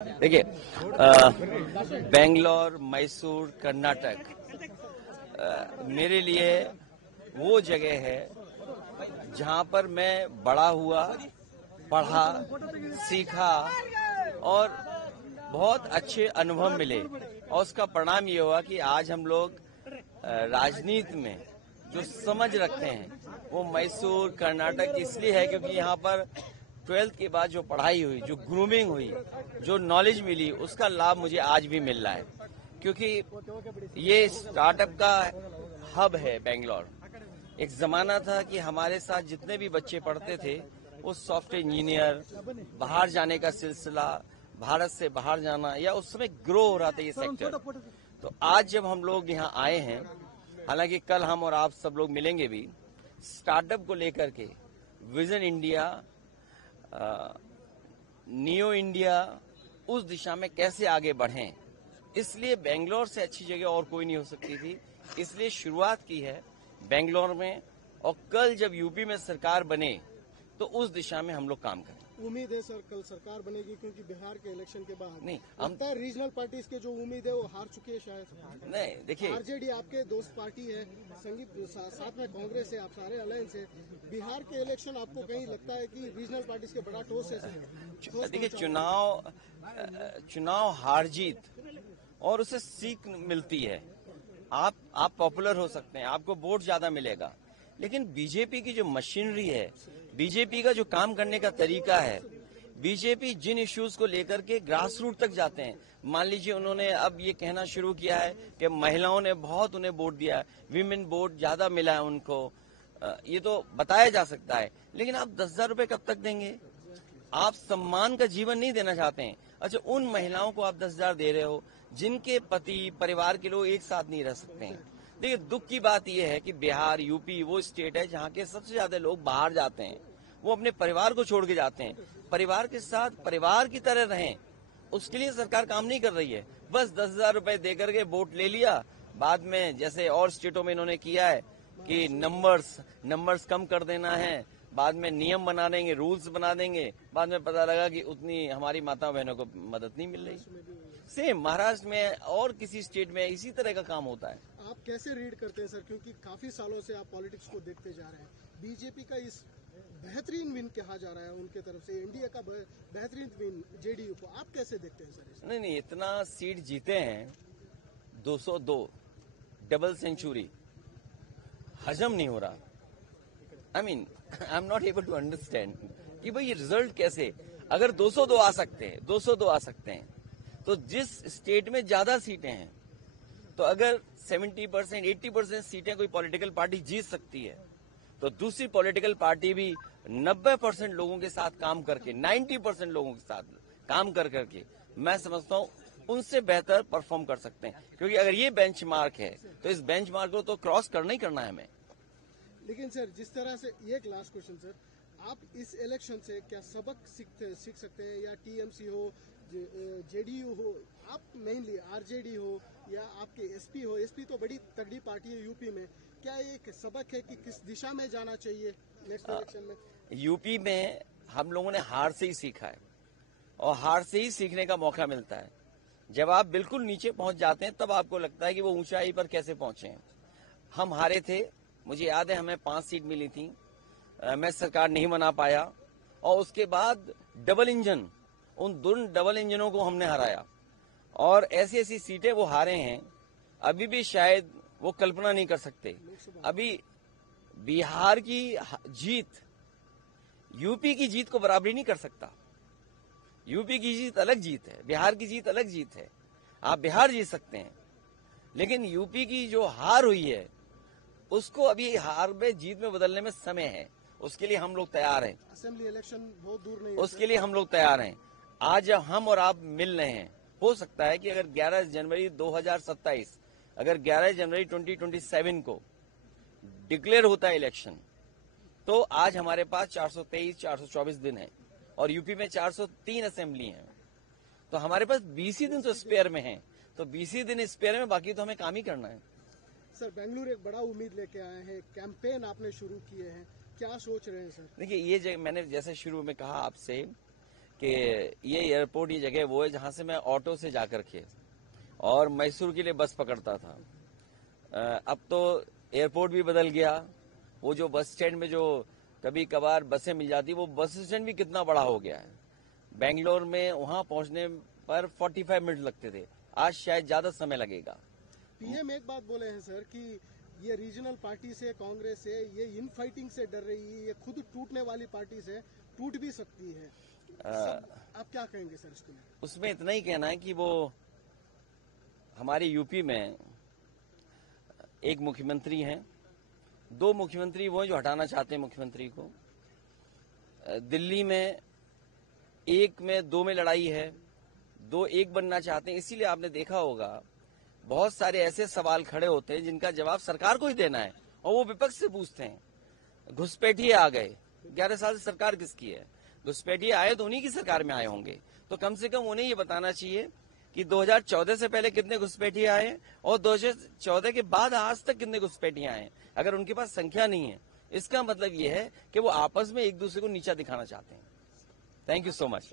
देखिए, बेंगलोर, मैसूर, कर्नाटक मेरे लिए वो जगह है जहां पर मैं बड़ा हुआ, पढ़ा, सीखा और बहुत अच्छे अनुभव मिले। और उसका परिणाम ये हुआ कि आज हम लोग राजनीति में जो समझ रखते हैं वो मैसूर, कर्नाटक इसलिए है क्योंकि यहाँ पर 12th के बाद जो पढ़ाई हुई, जो ग्रूमिंग हुई, जो नॉलेज मिली, उसका लाभ मुझे आज भी मिल रहा है। क्योंकि ये स्टार्टअप का हब है बेंगलोर। एक जमाना था कि हमारे साथ जितने भी बच्चे पढ़ते थे वो सॉफ्टवेयर इंजीनियर, बाहर जाने का सिलसिला, भारत से बाहर जाना, या उस समय ग्रो हो रहा था ये सेक्टर। तो आज जब हम लोग यहाँ आए हैं, हालांकि कल हम और आप सब लोग मिलेंगे भी, स्टार्टअप को लेकर के विजन इंडिया, नियो इंडिया, उस दिशा में कैसे आगे बढ़ें, इसलिए बेंगलोर से अच्छी जगह और कोई नहीं हो सकती थी। इसलिए शुरुआत की है बेंगलोर में, और कल जब यूपी में सरकार बने तो उस दिशा में हम लोग काम करें। उम्मीद है सर कल सरकार बनेगी, क्योंकि बिहार के इलेक्शन के बाद नहीं, हम रीजनल पार्टीज के जो उम्मीद है वो हार चुकी है शायद। नहीं, देखिए, आरजेडी आपके दोस्त पार्टी है, संगीत साथ में कांग्रेस है, आप सारे अलायंस है। बिहार के इलेक्शन आपको कहीं लगता है कि रीजनल पार्टीज के बड़ा ठोस है? देखिए, चुनाव हार जीत और उसे सीख मिलती है। आप पॉपुलर हो सकते हैं, आपको वोट ज्यादा मिलेगा, लेकिन बीजेपी की जो मशीनरी है, बीजेपी का जो काम करने का तरीका है, बीजेपी जिन इश्यूज को लेकर के ग्रास रूट तक जाते हैं। मान लीजिए उन्होंने अब ये कहना शुरू किया है कि महिलाओं ने बहुत उन्हें वोट दिया है, विमेन वोट ज्यादा मिला है उनको, ये तो बताया जा सकता है, लेकिन आप 10,000 रुपए कब तक देंगे? आप सम्मान का जीवन नहीं देना चाहते हैं। अच्छा, उन महिलाओं को आप 10,000 दे रहे हो जिनके पति, परिवार के लोग एक साथ नहीं रह सकते हैं। देखिए, दुख की बात यह है कि बिहार, यूपी वो स्टेट है जहाँ के सबसे ज्यादा लोग बाहर जाते हैं, वो अपने परिवार को छोड़ के जाते हैं। परिवार के साथ परिवार की तरह रहें, उसके लिए सरकार काम नहीं कर रही है। बस 10,000 रुपए दे करके वोट ले लिया, बाद में जैसे और स्टेटों में इन्होंने किया है कि नंबर्स कम कर देना है, बाद में नियम बना देंगे, रूल्स बना देंगे, बाद में पता लगा कि उतनी हमारी माता बहनों को मदद नहीं मिल रही। सेम महाराष्ट्र में और किसी स्टेट में इसी तरह का काम होता है। आप कैसे रीड करते हैं सर, क्योंकि काफी सालों से आप पॉलिटिक्स को देखते जा रहे हैं, बीजेपी का इस बेहतरीन विन कहा जा रहा है उनके तरफ से, एनडीए का बेहतरीन विन जेडीयू को, आप कैसे देखते हैं सर? नहीं, इतना सीट जीते हैं, 202 डबल सेंचुरी, हजम नहीं हो रहा। I am not able to understand कि भाई ये रिजल्ट कैसे, अगर 202 आ सकते हैं, 202 आ सकते हैं, तो जिस स्टेट में ज्यादा सीटें हैं, तो अगर 70%, 80% सीटें कोई पॉलिटिकल पार्टी जीत सकती है, तो दूसरी पॉलिटिकल पार्टी भी 90% लोगों के साथ काम करके, 90% लोगों के साथ काम कर करके, मैं समझता हूं उनसे बेहतर परफॉर्म कर सकते हैं। क्योंकि अगर ये बेंचमार्क है तो इस बेंचमार्क को तो क्रॉस करना ही करना है हमें। लेकिन सर, जिस तरह से, ये लास्ट क्वेश्चन सर, आप इस इलेक्शन से क्या सबक सीख सकते हैं, या टीएमसी हो, जेडीयू हो, आप मेनली आरजेडी हो, या आपके एसपी हो, एसपी तो बड़ी तगड़ी पार्टी है यूपी में, क्या एक सबक है कि किस दिशा में जाना चाहिए नेक्स्ट इलेक्शन में? यूपी में हम लोगों ने हार से ही सीखा है, और हार से ही सीखने का मौका मिलता है। जब आप बिल्कुल नीचे पहुंच जाते हैं तब आपको लगता है कि वो ऊंचाई पर कैसे पहुंचे हैं। हम हारे थे, मुझे याद है, हमें 5 सीट मिली थी, मैं सरकार नहीं बना पाया, और उसके बाद डबल इंजन, उन दोनों डबल इंजनों को हमने हराया, और ऐसी ऐसी सीटें वो हारे हैं अभी भी शायद वो कल्पना नहीं कर सकते। अभी बिहार की जीत यूपी की जीत को बराबरी नहीं कर सकता। यूपी की जीत अलग जीत है, बिहार की जीत अलग जीत है। आप बिहार जीत सकते हैं, लेकिन यूपी की जो हार हुई है उसको अभी हार में जीत में बदलने में समय है। उसके लिए हम लोग तैयार हैं। असेंबली इलेक्शन बहुत दूर नहीं है, उसके लिए हम लोग तैयार हैं। आज जब हम और आप मिल रहे हैं, हो सकता है कि अगर 11 जनवरी 2027, अगर 11 जनवरी 2027 को डिक्लेयर होता है इलेक्शन, तो आज हमारे पास 423, 424 दिन है, और यूपी में 403 असेंबली हैं, तो हमारे पास 20 ही दिन तो स्पेयर में हैं। तो 20 ही दिन स्पेयर में, बाकी तो हमें काम ही करना है। सर, बेंगलुरु एक बड़ा उम्मीद लेके आए हैं, कैंपेन आपने शुरू किए हैं, क्या सोच रहे हैं सर? देखिए, ये मैंने जैसे शुरू में कहा आपसे कि ये एयरपोर्ट, ये जगह वो है जहां से मैं ऑटो से जाकर के और मैसूर के लिए बस पकड़ता था। अब तो एयरपोर्ट भी बदल गया। वो जो बस स्टैंड में जो कभी कभार बसें मिल जाती, वो बस स्टैंड भी कितना बड़ा हो गया है। बेंगलोर में वहां पहुंचने पर 45 मिनट लगते थे, आज शायद ज्यादा समय लगेगा। पीएम एक बात बोले हैं सर कि ये रीजनल पार्टी से, कांग्रेस से, ये इन फाइटिंग से डर रही है, ये खुद टूटने वाली पार्टी से टूट भी सकती है। आप क्या कहेंगे सर इसके लिए? उसमें इतना ही कहना है कि वो हमारे यूपी में एक मुख्यमंत्री हैं, 2 मुख्यमंत्री वो हैं जो हटाना चाहते हैं मुख्यमंत्री को। दिल्ली में 1 में 2 में लड़ाई है, 2 1 बनना चाहते हैं। इसीलिए आपने देखा होगा बहुत सारे ऐसे सवाल खड़े होते हैं जिनका जवाब सरकार को ही देना है और वो विपक्ष से पूछते हैं। घुसपैठिए आ गए, 11 साल से सरकार किसकी है? घुसपैठिए आए तो उन्हीं की सरकार में आए होंगे, तो कम से कम उन्हें ये बताना चाहिए कि 2014 से पहले कितने घुसपैठिए आए और 2014 के बाद आज तक कितने घुसपैठिए आए। अगर उनके पास संख्या नहीं है, इसका मतलब ये है कि वो आपस में एक दूसरे को नीचा दिखाना चाहते हैं। Thank you so much.